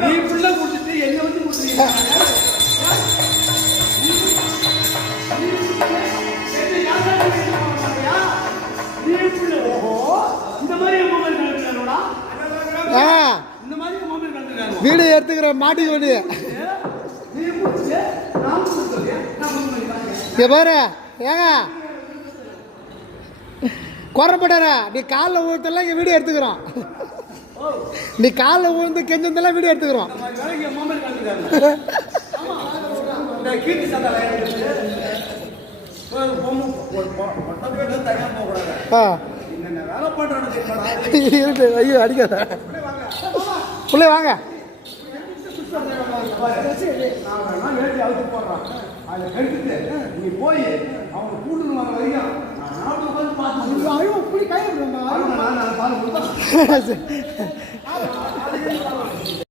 நீ ஃபுல்லா குடிச்சிட்டு என்ன வந்து குடிச்சிருக்கீங்க? வீடியோ எடுத்துக்கிற மாட்டிக்க வேண்டிய பாரு ஏங்க குறப்படார நீ காலில் ஊழ்த்தெல்லாம் இங்கே வீடியோ எடுத்துக்கிறோம். நீ காலில் ஊழ்ந்து கெஞ்சந்தெல்லாம் வீடியோ எடுத்துக்கிறோம். ஐயோ அடிக்காத பிள்ளை வாங்க. நீ போய் அவங்க கூட்டு வர வரைக்கும் கை